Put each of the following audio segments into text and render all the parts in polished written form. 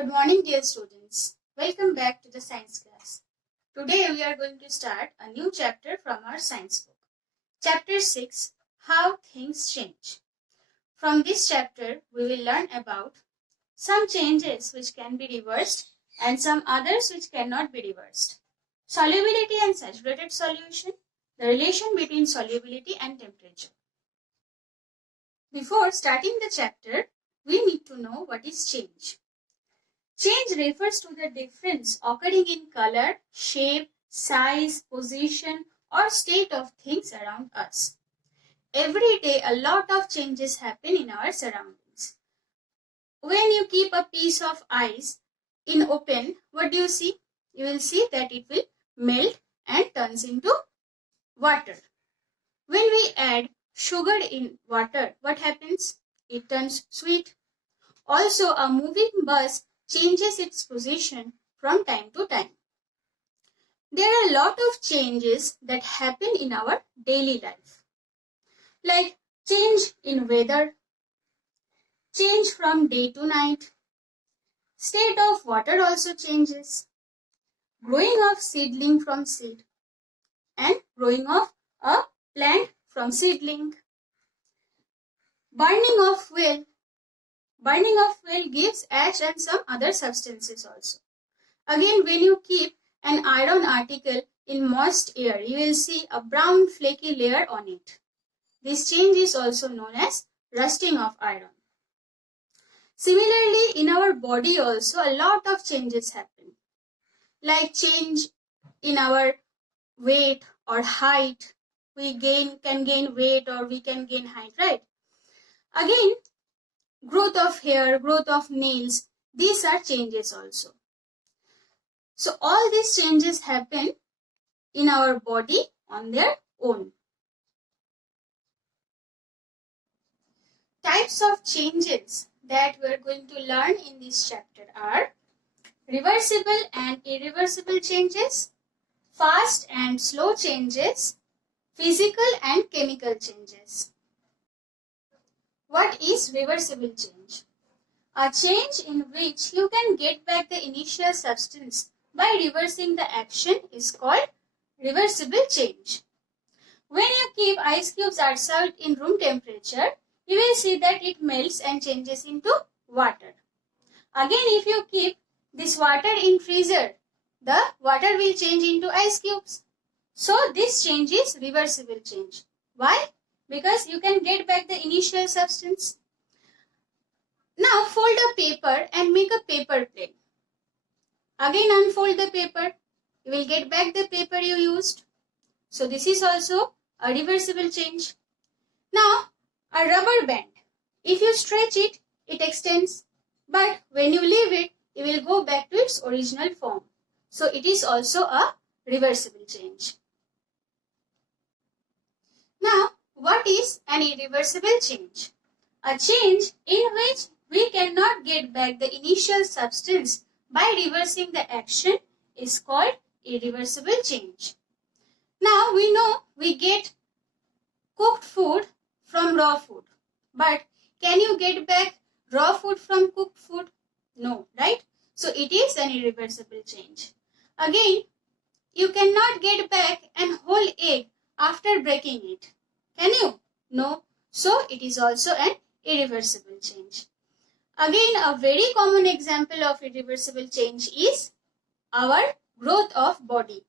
Good morning, dear students. Welcome back to the science class. Today we are going to start a new chapter from our science book. Chapter 6, How Things Change. From this chapter, we will learn about some changes which can be reversed and some others which cannot be reversed. Solubility and saturated solution, the relation between solubility and temperature. Before starting the chapter, we need to know what is change. Change refers to the difference occurring in color, shape, size, position, or state of things around us. Every day, a lot of changes happen in our surroundings. When you keep a piece of ice in open, what do you see? You will see that it will melt and turns into water. When we add sugar in water, what happens? It turns sweet. Also, a moving bus changes its position from time to time. There are a lot of changes that happen in our daily life, like change in weather, change from day to night, state of water also changes, growing of seedling from seed, and growing of a plant from seedling, burning of fuel. Burning of fuel gives ash and some other substances also. Again, when you keep an iron article in moist air, you will see a brown flaky layer on it. This change is also known as rusting of iron. Similarly, in our body also a lot of changes happen, like change in our weight or height. We can gain weight or we can gain height, right? Again, growth of hair, growth of nails, these are changes also. So all these changes happen in our body on their own. Types of changes that we are going to learn in this chapter are reversible and irreversible changes, fast and slow changes, physical and chemical changes. What is reversible change? A change in which you can get back the initial substance by reversing the action is called reversible change. When you keep ice cubes outside in room temperature, you will see that it melts and changes into water. Again, if you keep this water in freezer, the water will change into ice cubes. So this change is reversible change. Why? Because you can get back the initial substance. Now fold a paper and make a paper plane. Again unfold the paper. You will get back the paper you used. So this is also a reversible change. Now a rubber band. If you stretch it, it extends. But when you leave it, it will go back to its original form. So it is also a reversible change. Now, what is an irreversible change? A change in which we cannot get back the initial substance by reversing the action is called irreversible change. Now, we know we get cooked food from raw food. But can you get back raw food from cooked food? No, right? So it is an irreversible change. Again, you cannot get back an whole egg after breaking it. Can you? No. So it is also an irreversible change. Again, a very common example of irreversible change is our growth of body.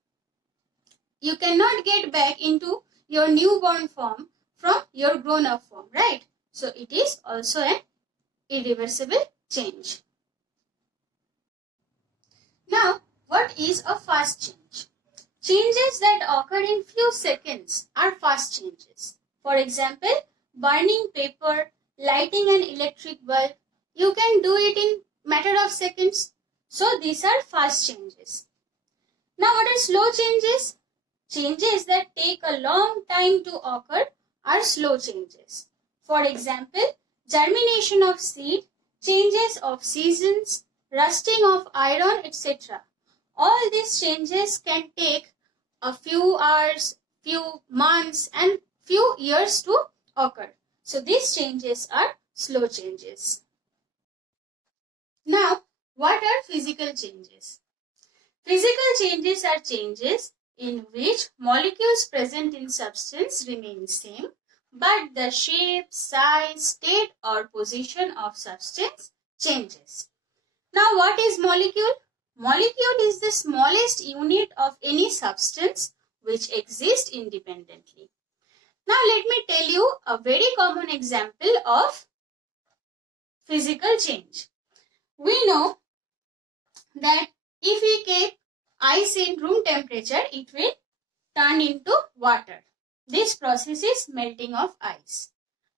You cannot get back into your newborn form from your grown-up form, right? So it is also an irreversible change. Now, what is a fast change? Changes that occur in few seconds are fast changes. For example, burning paper, lighting an electric bulb, you can do it in matter of seconds. So these are fast changes. Now what are slow changes? Changes that take a long time to occur are slow changes. For example, germination of seed, changes of seasons, rusting of iron, etc. All these changes can take a few hours, few months and few years to occur. So these changes are slow changes. Now, what physical changes. Physical changes are changes in which molecules present in substance remain same, but the shape, size, state or position of substance changes. Now what is molecule? Molecule is the smallest unit of any substance which exists independently. Now let me tell you a very common example of physical change. We know that if we keep ice in room temperature, it will turn into water. This process is melting of ice.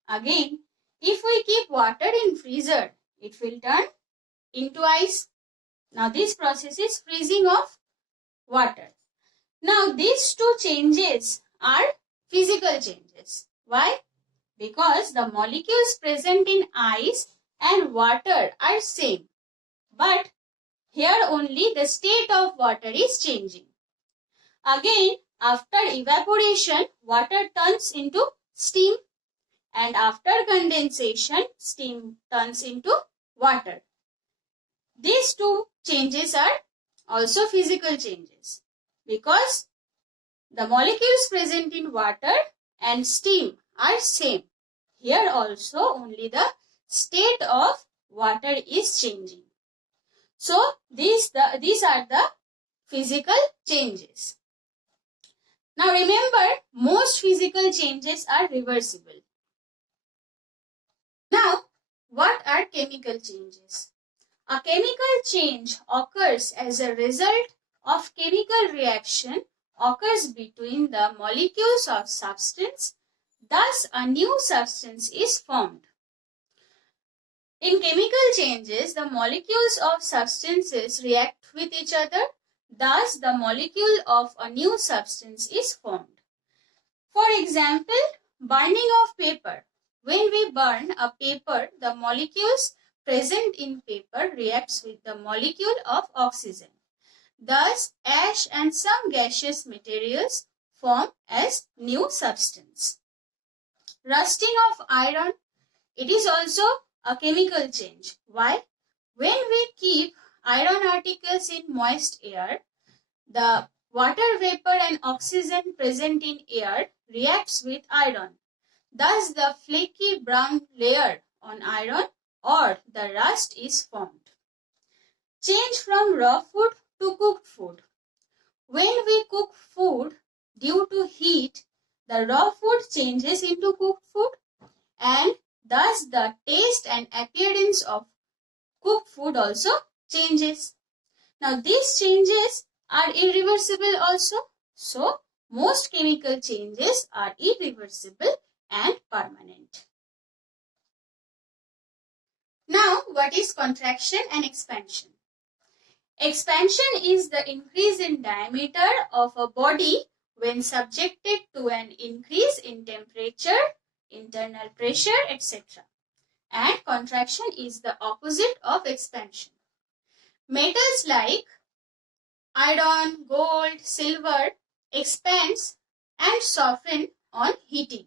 Again, if we keep water in freezer, it will turn into ice. Now this process is freezing of water. Now these two changes are physical changes. Why? Because the molecules present in ice and water are same. But here only the state of water is changing. Again, after evaporation, water turns into steam, and after condensation, steam turns into water. These two changes are also physical changes because the molecules present in water and steam are same. Here also only the state of water is changing. So these are the physical changes. Now remember, most physical changes are reversible. Now, what are chemical changes? A chemical change occurs as a result of chemical reaction occurs between the molecules of substance. Thus, a new substance is formed. In chemical changes, the molecules of substances react with each other. Thus, the molecule of a new substance is formed. For example, burning of paper. When we burn a paper, the molecules present in paper reacts with the molecule of oxygen. Thus, ash and some gaseous materials form as new substance. Rusting of iron, it is also a chemical change. Why? When we keep iron articles in moist air, the water vapor and oxygen present in air reacts with iron. Thus, the flaky brown layer on iron or the rust is formed. Change from raw food to cooked food. When we cook food, due to heat, the raw food changes into cooked food and thus the taste and appearance of cooked food also changes. Now these changes are irreversible also. So most chemical changes are irreversible and permanent. Now what is contraction and expansion? Expansion is the increase in diameter of a body when subjected to an increase in temperature, internal pressure, etc. And contraction is the opposite of expansion. Metals like iron, gold, silver expands and soften on heating.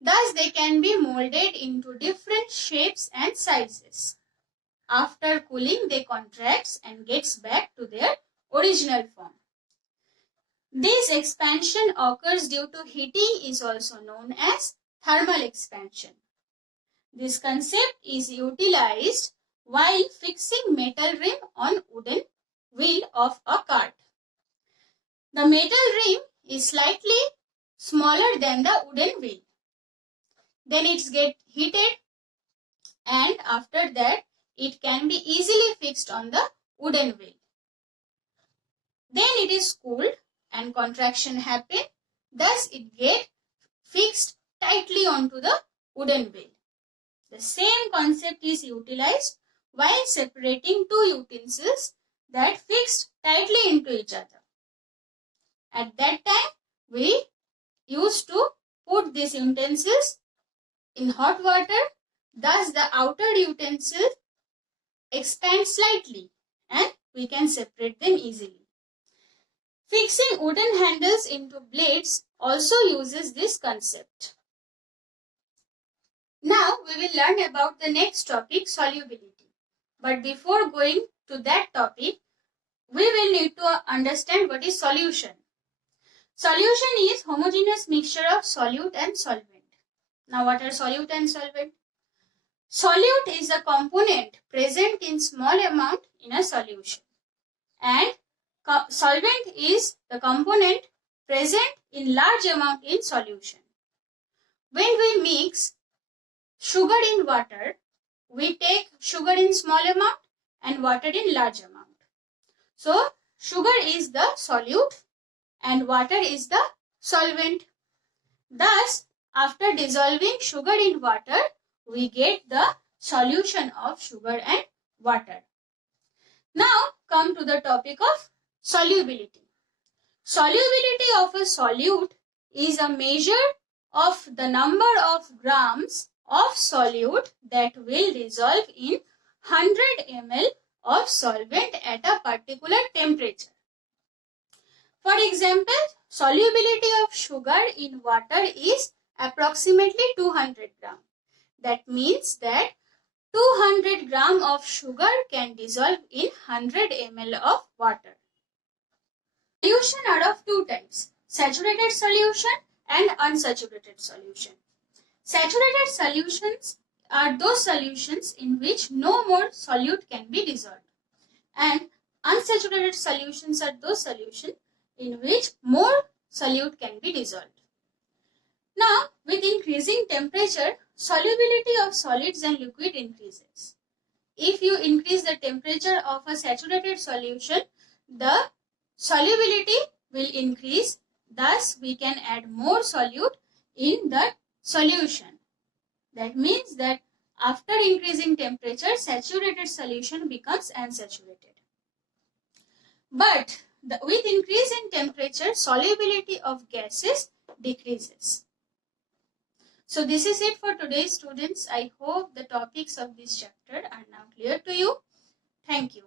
Thus they can be molded into different shapes and sizes. After cooling, they contracts and gets back to their original form. This expansion occurs due to heating is also known as thermal expansion. This concept is utilized while fixing metal rim on wooden wheel of a cart. The metal rim is slightly smaller than the wooden wheel. Then it gets heated and after that it can be easily fixed on the wooden wheel. Then it is cooled and contraction happen. Thus it gets fixed tightly onto the wooden wheel. The same concept is utilized while separating two utensils that fixed tightly into each other. At that time, we used to put these utensils in hot water. Thus, the outer utensil expands slightly and we can separate them easily. Fixing wooden handles into blades also uses this concept. Now we will learn about the next topic, solubility. But before going to that topic, we will need to understand what is solution. Solution is homogeneous mixture of solute and solvent. Now what are solute and solvent? Solute is a component present in small amount in a solution, and solvent is the component present in large amount in solution. When we mix sugar in water, we take sugar in small amount and water in large amount. So sugar is the solute and water is the solvent. Thus, after dissolving sugar in water, we get the solution of sugar and water. Now come to the topic of solubility. Solubility of a solute is a measure of the number of grams of solute that will dissolve in 100 ml of solvent at a particular temperature. For example, solubility of sugar in water is approximately 200 gram. That means that 200 gram of sugar can dissolve in 100 ml of water. Solution are of two types, saturated solution and unsaturated solution. Saturated solutions are those solutions in which no more solute can be dissolved, and unsaturated solutions are those solutions in which more solute can be dissolved. Now, with increasing temperature, solubility of solids and liquid increases. If you increase the temperature of a saturated solution, the solubility will increase. Thus, we can add more solute in the solution. That means that after increasing temperature, saturated solution becomes unsaturated. But with increase in temperature, solubility of gases decreases. So this is it for today, students. I hope the topics of this chapter are now clear to you. Thank you.